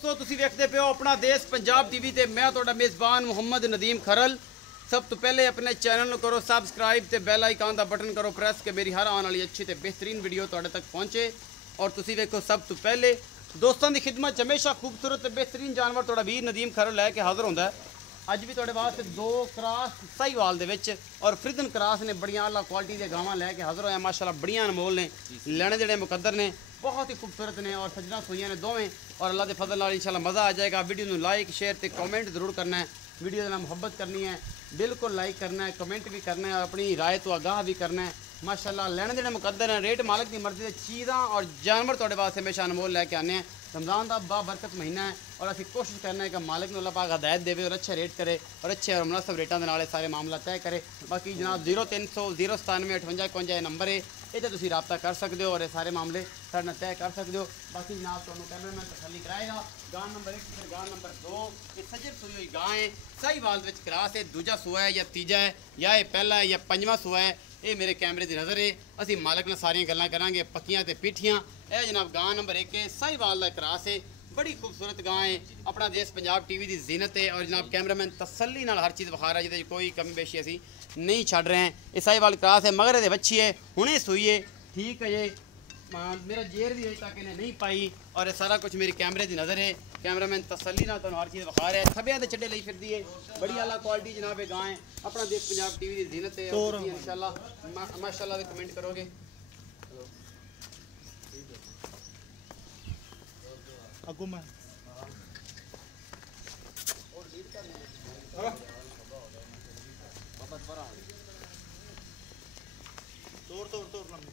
दोस्तों तुसी वेखदे पे हो अपना देश पंजाब टीवी ते मैं तुहाडा मेज़बान मुहम्मद नदीम खरल। सब तो पहले अपने चैनल करो सब्सक्राइब ते बेल आइकन का बटन करो प्रेस के मेरी हर आने वाली अच्छी ते बेहतरीन वीडियो तुहाडे तक पहुँचे। और तुसी वेखो सब तो पहले दोस्तों की खिदमत हमेशा खूबसूरत ते बेहतरीन जानवर तुहाडा वीर नदीम खरल लैके हाज़र होंदा है। अज भी तुहाडे वास्ते दो क्रास साहीवाल दे विच और फ्रिदन क्रास ने बड़ियां आला क्वालिटी दे गावां लैके हाज़र होया। माशाल्लाह बड़ियां अनमोल ने, लैने जेड़े मुकद्दर ने, बहुत ही खूबसूरत ने और सजना सुइयां ने दोवें। और अल्लाह के फजल नाल इंशाल्लाह मज़ा आ जाएगा। वीडियो में लाइक शेयर ते कमेंट जरूर करना है, वीडियो के नाल मुहब्बत करनी है, बिल्कुल लाइक करना है, कमेंट भी करना है और अपनी राय तो आगाह भी करना है। माशाल्लाह लैने जेड़े मुकद्दर हैं, रेट मालिक की मर्जी से चीज़ां और जानवर तुहाडे वास्ते हमेशा अनमोल लैके आने हैं। रमज़ान का बाबरकत महीना है और असी कोशिश करना है कि मालिक अल्लाह पाक हदायत देवे और अच्छे रेट करे और अच्छे और मुनासिब रेटों के नाल सारे मामला तय करे। बाकी जनाब 0300 097 58 55 नंबर है, ये तुम रबता कर सकते हो और ये सारे मामले साढ़े नाल तय कर सकते हो। बाकी जनाब तुहानू कैमरामैन तसल्ली कराएगा। गां नंबर 1 फिर गां नंबर 2 ये सज्जर सुई हुई गां है, साहीवाल विच क्रास है, दूजा सूआ है या तीजा है या ये पहला है या पंजवां सूआ है, ये मेरे कैमरे की नज़र है। असी मालिक ने सारियां गल्लां करांगे पक्कियां ते पीठियां। यह जनाब गां नंबर 1 है, साहीवाल का क्रास है, बड़ी खूबसूरत गां है, अपना देश पंजाब टीवी की जीनत है। और जनाब कैमरामैन तसल्ली नाल हर चीज़ विखा रहा है, जिहदे कोई कमी बेशी असी नहीं छड़ रहे हैं। ये साहीवाल क्रास है, मगर ये बच्ची है, हुणे सूई है, ठीक है जी। मेरा जेर भी अजे तक इन्हें नहीं पाई और ये सारा कुछ मेरी कैमरे की नज़र है। कैमरामैन तसल्ली नाल तुहानू हर चीज़ विखा रहा है। थब्बियां ते चड्डे लई फिरदी है, बड़ी आला क्वालिटी जनाब गां है, अपना देश पंजाब टीवी की जीनत है। और इंशाल्लाह माशाल्लाह दे कमेंट करोगे। अगो मैं तोड़ तोड़ तोड़ लंबी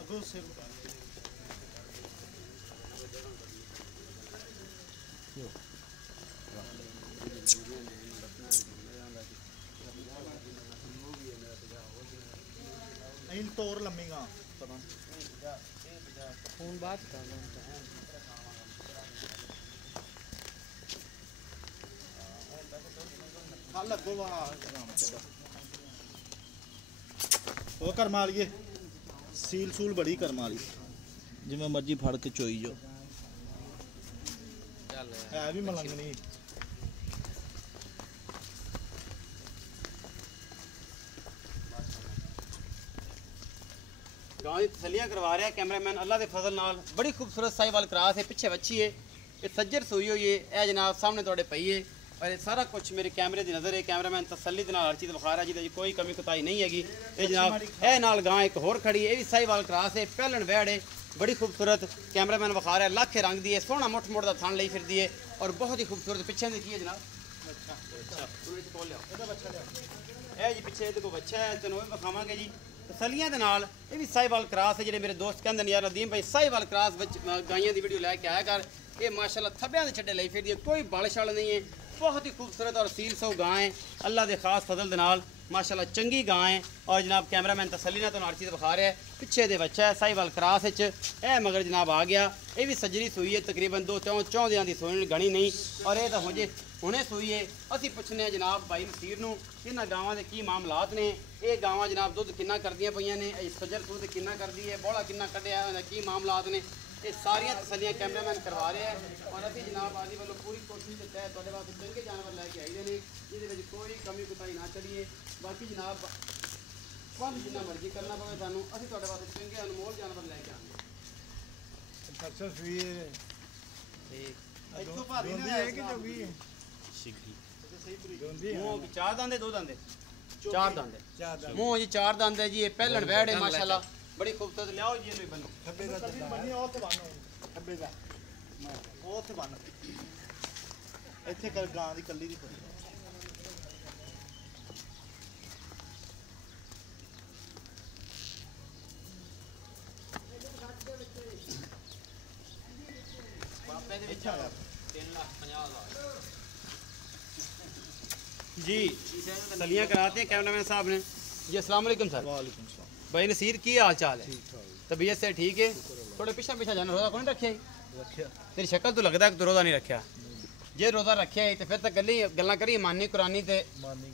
अगो से इन तोड़ लम्मीगा फोन बात करना लगो वो कर मारिए सील सूल बड़ी कर मारी जिमें मर्जी फड़ के चोई जो है भी मलंगनी। गाँव की तसलियाँ करवा रहा है कैमरामैन अल्लाह के फजल नाल। बड़ी खूबसूरत साहीवाल क्रास है, पिछे बच्ची है, ये सज्जर सूई हुई है, यह जनाब सामने थोड़े पई है और ये सारा कुछ मेरे कैमरे की नज़र है। कैमरामैन तसल्ली के नाल हर चीज़ विखा रहा है, जिहदे कोई कमी कुताही नहीं हैगी। ये जनाब यह नाल गां एक होर खड़ी है, ये भी साहीवाल क्रास है, पहलन वैड़ है, बड़ी खूबसूरत। कैमरामैन विखा रहा है, लाखे रंग दी है, सोहना मुठ मुठ का थान लई फिरदी है और बहुत ही खूबसूरत। पिछे देखिए है जनाब, यह जी पिछे देखो बच्चा है, तेन भी विखावांगे जी तसलियां दे नाल। ये भी साहीवाल क्रास है, जिहड़े मेरे दोस्त कहंदे ने यार नदीम भाई साहीवाल क्रास गाइयां की वीडियो लैके आया कर। ये माशाल्लाह थब्बियां दे छड्डे लई फिरदी है, कोई बल शल नहीं है, बहुत ही खूबसूरत और सील सौ गां है, अल्लाह के खास फजल दे नाल माशाल्लाह चंगी गां है। और जनाब कैमरामैन तसल्ली नाल तुहानू हर चीज़ विखा रहा है। पिछे दे बच्चा है साहीवाल क्रास विच, यह मगर जनाब आ गया, ये भी सज्जरी सूई है, तकरीबन 2-4 दिनां दी सूई गणी नहीं और ये तो हुणे सूई है। असीं पुछने जनाब भाई मसीर नूं इन्हां गावां दे की मामलात ने, ये गावां जनाब दुध किन्ना करदियां पईयां ने, सज्जर सूद किन्ना करदी है, बोला किन्ना कड्ढिया, की मामलात ने, ये सारियां तसलियां कैमरामैन करवा रहे हैं। और अभी जनाब आदि वालों पूरी कोशिश के तहत तुहाडे वास्ते चंगे जानवर लैके आए ने, जिहदे विच कोई कमी कुताही ना करिए। बाकी जनाब कम जिन्ना मर्जी करना पवे सानू, असीं तुहाडे वास्ते चंगे अनमोल जानवर लैके आने। अच्छा सुई इत्थों भारी नहीं है कि जो भी मुंह चार दांदे दो दांदे चार दांदे मुंह जी चार दांदे जी। ये पहलन वैड़ है माशाल्लाह, बड़ी खूबसूरत। लियाओ जी ये बनो खब्बे दा बनी और ते बनो खब्बे दा ਉਹ ਤੇ ਬਣ ਇੱਥੇ ਕਰ ਗਾਂ ਦੀ ਕੱਲੀ ਦੀ ਪਈ ਬਾਪੇ ਦੇ ਵਿੱਚ 3,50,000 जी तलियां कराते हैं कैमरामैन साहब ने जी। अस्सलाम वालेकुम सर। वालेकुम सलाम भाई नसीर की हाल चाल है? ठीक ठाक तबीयत से ठीक है? थोड़े पिछा पिछा जाना, रोज़ा कौन रखे? रखिया तेरी शक्ल तो लगता है कि तू रोज़ा नहीं रखा। जे रोज़ा रखे तो फिर तो गल्लां करिए मानी कुरानी ते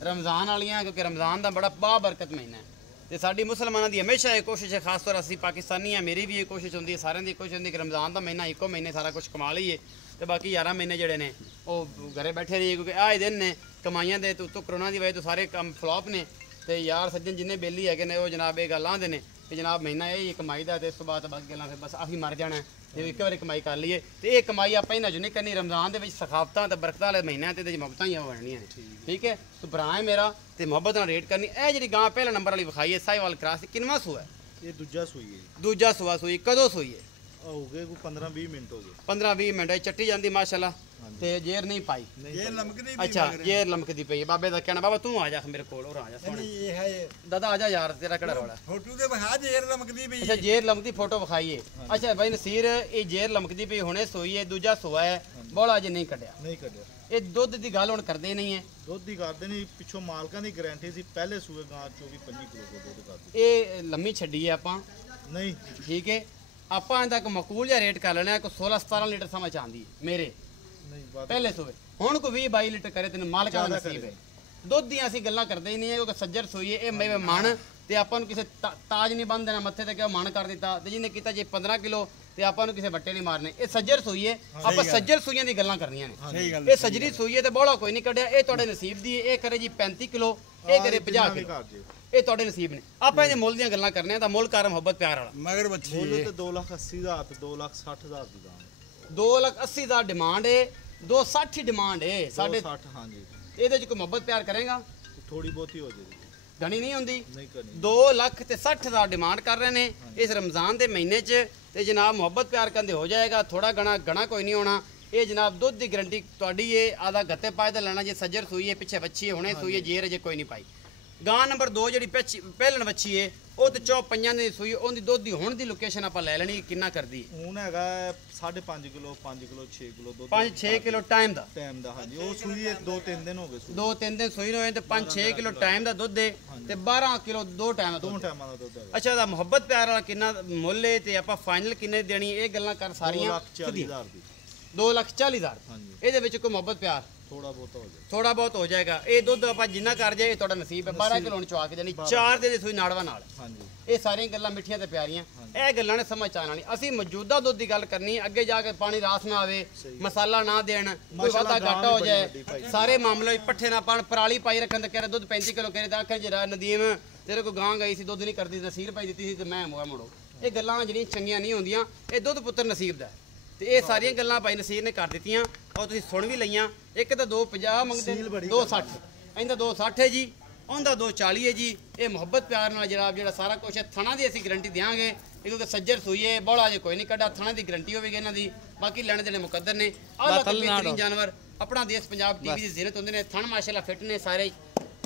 रमज़ान वालियां, क्योंकि रमज़ान का बड़ा बाबरकत महीना है। तो ਤੇ ਸਾਡੀ ਮੁਸਲਮਾਨਾਂ ਦੀ ਹਮੇਸ਼ਾ ਇਹ ਕੋਸ਼ਿਸ਼ ਹੈ, ਖਾਸ ਤੌਰ ਅਸੀਂ ਪਾਕਿਸਤਾਨੀ ਆ, ਮੇਰੀ ਵੀ ਇਹ ਕੋਸ਼ਿਸ਼ ਹੁੰਦੀ ਹੈ, ਸਾਰਿਆਂ ਦੀ ਕੋਸ਼ਿਸ਼ ਹੁੰਦੀ ਕਿ ਰਮਜ਼ਾਨ ਦਾ ਮਹੀਨਾ ਇੱਕੋ ਮਹੀਨੇ ਸਾਰਾ ਕੁਝ ਕਮਾ ਲਈਏ ਤੇ ਬਾਕੀ 11 ਮਹੀਨੇ ਜਿਹੜੇ ਨੇ ਉਹ ਘਰੇ ਬੈਠੇ ਰਹੀਏ, ਕਿਉਂਕਿ ਆਹ ਦਿਨ ਨੇ ਕਮਾਈਆਂ ਦੇ ਤੋਂ ਕਰੋਨਾ ਦੀ ਵਜ੍ਹਾ ਤੋਂ ਸਾਰੇ ਕੰਮ ਫਲॉप ਨੇ। ਤੇ ਯਾਰ ਸੱਜਣ ਜਿੰਨੇ ਬੇਲੀ ਹੈਗੇ ਨੇ ਉਹ ਜਨਾਬ ਇਹ ਗੱਲ ਆਂਦੇ ਨੇ ਕਿ ਜਨਾਬ ਮਹੀਨਾ ਇਹ ਹੀ ਕਮਾਈ ਦਾ ਤੇ ਇਸ ਤੋਂ ਬਾਅਦ ਬਸ ਗੱਲਾਂ ਫਿਰ ਬਸ ਆਹੀ ਮਰ ਜਾਣਾ ਜੇ ਇੱਕ ਵਾਰੀ ਕਮਾਈ ਕਰ ਲਈਏ। ਤੇ ਇਹ ਕਮਾਈ ਆਪਾਂ ਇਹਨਾਂ ਜੋ ਨਹੀਂ ਕਰਨੀ, ਰਮਜ਼ਾਨ ਦੇ ਵਿੱਚ ਸਖਾਫਤਾਂ ਤੇ ਬਰਕਤਾਂ ਵਾਲੇ ਮਹੀਨਿਆਂ ਤੇ ਇਹਦੇ 'ਚ ਮੁਹੱਬਤਾਂ ਹੀ ਬਣਨੀਆਂ ਨੇ, ਠੀਕ ਹੈ। ਤੂੰ ਭਰਾ ਹੈ ਮੇਰਾ ਤੇ ਮੁਹੱਬਤ ਨਾਲ ਰੇਟ ਕਰਨੀ। ਇਹ ਜਿਹੜੀ ਗਾਂ ਪਹਿਲਾ ਨੰਬਰ ਵਾਲੀ ਵਿਖਾਈ ਹੈ ਸਾਹੀਵਾਲ ਕ੍ਰਾਸ, ਕਿੰਨਵਾਂ ਸੂਆ ਹੈ? ਇਹ ਦੂਜਾ ਸੂਈ ਹੈ ਜੀ। ਦੂਜਾ ਸੂਆ ਸੂਈ, ਕਦੋਂ ਸੂਈ ਹੈ? ਹੋ ਗਏ ਕੋਈ 15-20 ਮਿੰਟ ਹੋ ਗਏ। 15-20 ਮਿੰਟ ਇਹ ਚੱਟੀ ਜਾਂਦੀ ਮਾਸ਼ਾਅੱਲਾ ਤੇ ਜੇਰ ਨਹੀਂ ਪਾਈ। ਇਹ ਲਮਕਦੀ ਅੱਛਾ ਜੇਰ ਲਮਕਦੀ ਪਈ ਹੈ। ਬਾਬੇ ਦਾ ਕਹਿਣਾ ਬਾਬਾ ਤੂੰ ਆ ਜਾ ਮੇਰੇ ਕੋਲ, ਹੋਰ ਆ ਜਾ ਸੋਹਣੇ ਇਹ ਹੈ ਦਾਦਾ ਆ ਜਾ ਯਾਰ, ਤੇਰਾ ਕਿਹੜਾ ਰੌਲਾ? ਫੋਟੋ ਤੇ ਵਿਖਾ ਜੇਰ ਲਮਕਦੀ ਪਈ ਅੱਛਾ ਜੇਰ ਲਮਕਦੀ ਫੋਟੋ ਵਿਖਾਈਏ। ਅੱਛਾ ਬਾਈ ਨਸੀਰ ਇਹ ਜੇਰ ਲਮਕਦੀ ਪਈ ਹੁਣੇ ਸੋਈ ਹੈ, ਦੂਜਾ ਸੋਆ ਹੈ, ਬੋਲਾ ਅਜੇ ਨਹੀਂ ਕੱਢਿਆ। ਨਹੀਂ ਕੱਢਿਆ। ਇਹ ਦੁੱਧ ਦੀ ਗੱਲ ਹੁਣ ਕਰਦੇ ਨਹੀਂ ਹੈ, ਦੁੱਧ ਦੀ ਕਰਦੇ ਨਹੀਂ, ਪਿੱਛੋਂ ਮਾਲਕਾਂ ਦੀ ਗਾਰੰਟੀ ਸੀ, ਪਹਿਲੇ ਸੂਏ ਗਾਂ 24-25 ਕਿਲੋ ਦਾ ਦੁੱਧ ਕਰਦੀ। ਇਹ ਲੰਮੀ ਛੱਡੀ ਹੈ ਆਪਾਂ, ਨਹੀਂ ਠੀਕ ਹੈ। ਆਪਾਂ ਇਹਦਾ ਇੱਕ ਮਕੂਲ ਜਿਹਾ ਰੇਟ ਕਰ ਲੈਣਾ, ਕੋਈ 16-17 ਲੀਟਰ ਸਮਝ ਆਉਂਦੀ ਹੈ ਮੇਰੇ ਨਹੀਂ ਬਾਤ ਪਹਿਲੇ ਸੂਏ। ਹੁਣ ਕੋਈ 20-22 ਲੀਟਰ ਕਰੇ ਤੈਨੂੰ ਮਾਲਕਾਂ ਦਾ ਨਸੀਬ ਹੈ। ਦੁੱਧ ਦੀਆਂ ਅਸੀਂ ਗੱਲਾਂ ਕਰਦੇ ਹੀ ਨਹੀਂ ਹੈ, ਕਿਉਂਕਿ ਸੱਜਰ ਸੂਈ ਹੈ ਇਹ ਮੇਵੇ ਮਣ ਤੇ ਆਪਾਂ ਨੂੰ ਕਿਸੇ ਤਾਜ ਨਹੀਂ ਬੰਨ ਦੇਣਾ ਮੱਥੇ ਤੇ, ਕਿ ਉਹ ਮਣ ਕਰ ਦਿੱਤਾ ਤੇ ਜਿਹਨੇ ਕੀਤਾ ਜੇ 15 ਕਿਲੋ ਤੇ ਆਪਾਂ ਨੂੰ ਕਿਸੇ ਵੱਟੇ ਨਹੀਂ ਮਾਰਨੇ। ਇਹ ਸੱਜਰ ਸੂਈ ਹੈ, ਆਪਾਂ ਸੱਜਰ ਸੂਈਆਂ ਦੀ ਗੱਲਾਂ ਕਰਨੀਆਂ ਨੇ। ਸਹੀ ਗੱਲ ਇਹ ਸੱਜਰੀ ਸੂਈ ਹੈ ਤੇ ਬੋਲਾ ਕੋਈ ਨਹੀਂ ਕੱਢਿਆ, ਇਹ ਤੁਹਾਡੇ ਨਸੀਬ ਦੀ ਹੈ। ਇਹ ਕਰੇ ਜੀ 35 ਕਿਲੋ, ਇਹ ਕਰੇ 50 ਕਿਲੋ, ਕਰ ਦਿਓ। ਇਹ ਤੁਹਾਡੇ ਨਸੀਬ ਨੇ। ਆਪਾਂ ਇਹਦੇ ਮੁੱਲ ਦੀਆਂ ਗੱਲਾਂ ਕਰਨੇ ਆ ਤਾਂ ਮੁੱਲ ਕਰ ਮੁਹੱਬਤ ਪਿਆਰ ਵਾਲਾ। ਮਗਰ ਬੱਚੀ ਮੁੱਲ ਤੇ 2,80,000 ਤੇ 2,60,000 ਦੀ ਗਾਂ। 2,80,000 ਦਾ ਡਿਮਾਂਡ ਹੈ, 2,60 ਹੀ ਡਿਮਾਂਡ ਹੈ ਸਾਡੇ। 2,60 ਹਾਂਜੀ। ਇਹਦੇ ਚ ਕੋਈ ਮੁਹੱਬਤ ਪਿਆਰ ਕਰੇਗਾ? ਥੋੜੀ ਬਹੁਤੀ ਹੋ ਜਾਏਗੀ, ਗਣੀ ਨਹੀਂ ਹੁੰਦੀ। ਨਹੀਂ ਕਰਨੀ। 2,60,000 ਡਿਮਾਂਡ ਕਰ ਰਹੇ ਨੇ ਇਸ ਰਮਜ਼ਾਨ ਦੇ ਮਹੀਨੇ 'ਚ ਤੇ ਜਨਾਬ ਮੁਹੱਬਤ ਪਿਆਰ ਕਹਿੰਦੇ ਹੋ ਜਾਏਗਾ। ਥੋੜਾ ਗਣਾ ਕੋਈ ਨਹੀਂ ਹੋਣਾ। ਇਹ ਜਨਾਬ ਦੁੱਧ ਦੀ ਗਰੰਟੀ ਤੁਹਾਡੀ ਇਹ ਆਦਾ ਗੱਤੇ ਪਾਏ ਦਾ ਲੈਣਾ। ਜੇ ਸੱਜਰ ਸੂਈ ਹੈ, ਪਿੱਛੇ ਬੱਚੀ ਹੈ, ਹੁਣੇ ਸੂਈ ਹੈ, ਜੇਰ ਜੇ ਕੋਈ ਨਹੀਂ ਪਾਈ। ਗਾਂ ਨੰਬਰ 2 ਜਿਹੜੀ ਪਹਿਲਣ ਬੱਚੀ ਹੈ ਉਹ ਤੇ 4-5 ਦੀ ਸੂਈ, ਉਹਦੀ ਦੁੱਧ ਦੀ ਹੁਣ ਦੀ ਲੋਕੇਸ਼ਨ ਆਪਾਂ ਲੈ ਲੈਣੀ ਕਿੰਨਾ ਕਰਦੀ? ਹੁਣ ਹੈਗਾ 5.5 ਕਿਲੋ, 5 ਕਿਲੋ, 6 ਕਿਲੋ ਦੁੱਧ। 5-6 ਕਿਲੋ ਟਾਈਮ ਦਾ ਹਾਂਜੀ। ਉਹ ਸੂਈ 2-3 ਦਿਨ ਹੋ ਗਏ ਸੂਈ। 2-3 ਦਿਨ ਸੂਈ ਹੋਏ ਤੇ 5-6 ਕਿਲੋ ਟਾਈਮ ਦਾ ਦੁੱਧ ਹੈ ਤੇ 12 ਕਿਲੋ 2 ਟਾਈਮ ਦਾ ਦੋ ਦੁੱਧ। ਟਾਈਮਾਂ ਦਾ ਦੁੱਧ ਹੈਗਾ। ਅੱਛਾ ਦਾ ਮੁਹੱਬਤ ਪਿਆਰ ਵਾਲਾ ਕਿੰਨਾ ਮੁੱਲ ਹੈ ਤੇ ਆਪਾਂ ਫਾਈਨਲ ਕਿੰਨੇ ਦੇਣੀ? ਇਹ ਗੱਲਾਂ ਕਰ ਸਾਰੀਆਂ 2,40,000 ਦੀ। 2,40,000। ਹਾਂਜੀ। ਇਹਦੇ ਵਿੱਚ ਕੋਈ ਮੁਹੱਬਤ ਪਿਆਰ ਥੋੜਾ ਬਹੁਤ ਹੋ ਜਾਏ। ਥੋੜਾ ਬਹੁਤ ਹੋ ਜਾਏਗਾ। ਇਹ ਦੁੱਧ ਆਪਾਂ ਜਿੰਨਾ ਕਰ ਜਾਏ ਇਹ ਤੁਹਾਡਾ ਨਸੀਬ ਹੈ। 12 ਕਿਲੋ ਨੂੰ ਚਵਾ ਕੇ ਦੇਣੀ, 4 ਦੇ ਸੂਈ ਨਾੜਵਾ ਨਾਲ। ਹਾਂਜੀ। ਇਹ ਸਾਰੀਆਂ ਗੱਲਾਂ ਮਿੱਠੀਆਂ ਤੇ ਪਿਆਰੀਆਂ, ਇਹ ਗੱਲਾਂ ਨੇ ਸਮਝ ਆਉਣ ਵਾਲੀ। ਅਸੀਂ ਮੌਜੂਦਾ ਦੁੱਧ ਦੀ ਗੱਲ ਕਰਨੀ, ਅੱਗੇ ਜਾ ਕੇ ਪਾਣੀ ਰਾਸ ਨਾ ਆਵੇ, ਮਸਾਲਾ ਨਾ ਦੇਣ, ਕੋਈ ਵਾਧਾ ਘਾਟਾ ਹੋ ਜਾਏ, ਸਾਰੇ ਮਾਮਲੇ ਪੱਠੇ ਨਾ ਪਾਣ, ਪਰਾਲੀ ਪਾਈ ਰੱਖਣ ਤੇ ਕਹਿ ਦੁੱਧ 35 ਕਿਲੋ ਕਰੇ ਤਾਂ ਆਖਰ ਜਰਾ ਨਦੀਮ ਤੇਰੇ ਕੋ ਗਾਂ ਗਈ ਸੀ ਦੁੱਧ ਨਹੀਂ ਕਰਦੀ, ਨਸੀਰ ਪਾਈ ਦਿੱਤੀ ਸੀ ਤੇ ਮੈਂ ਮੁੜੋ। ਇਹ ਗੱਲਾਂ ਜਿਹੜੀਆਂ ਚੰਗੀਆਂ ਨਹੀਂ ਹੁੰਦੀਆਂ। ਇਹ ਦੁੱਧ ਪੁੱਤਰ ਨਸੀਬ ਦਾ ਤੇ ਇਹ ਸਾਰੀਆਂ ਗੱਲਾਂ ਭਾਈ ਨਸੀਰ ਨੇ ਕਰ ਦਿੱਤੀਆਂ ਔਰ ਤੁਸੀਂ ਸੁਣ ਵੀ ਲਈਆਂ। ਇੱਕ ਤਾਂ 250 ਮੰਗਦੇ, 260 ਇਹਦਾ 260 ਹੈ ਜੀ, ਉਹਦਾ 240 ਹੈ ਜੀ। ਇਹ ਮੁਹੱਬਤ ਪਿਆਰ ਨਾਲ ਜਨਾਬ ਜਿਹੜਾ ਸਾਰਾ ਕੁਝ ਹੈ। ਥਣਾ ਦੀ ਅਸੀਂ ਗਰੰਟੀ ਦੇਵਾਂਗੇ ਕਿਉਂਕਿ ਸੱਜਰ ਸੂਈਏ ਬੋਲਾ ਜੇ ਕੋਈ ਨਹੀਂ ਕੱਢਾ, ਥਣਾ ਦੀ ਗਰੰਟੀ ਹੋਵੇਗੀ ਇਹਨਾਂ ਦੀ। ਬਾਕੀ ਲੈਣੇ ਦੇਣੇ ਮੁਕੱਦਰ ਨੇ। ਆਹ ਬੇਹਤਰੀਨ ਜਾਨਵਰ ਆਪਣਾ ਦੇਸ਼ ਪੰਜਾਬ ਟੀਵੀ ਦੀ ਜ਼ਿਨਤ ਹੁੰਦੇ ਨੇ। ਥਣ ਮਾਸ਼ਾਅੱਲਾ ਫਿੱਟ ਨੇ ਸਾਰੇ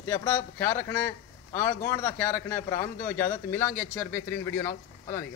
ਤੇ ਆਪਣਾ ਖਿਆਲ ਰੱਖਣਾ ਹੈ, ਆਲ ਗੁਆਂਢ ਦਾ ਖਿਆਲ ਰੱਖਣਾ ਹੈ। ਭਰਾ ਨੂੰ ਦਿਓ ਇਜਾਜ਼ਤ, ਮਿਲਾਂਗੇ ਅੱਛੀ ਔਰ ਬਿਹਤਰੀਨ ਵੀਡੀਓ ਨਾਲ। ਅੱਲਾ ਨੇ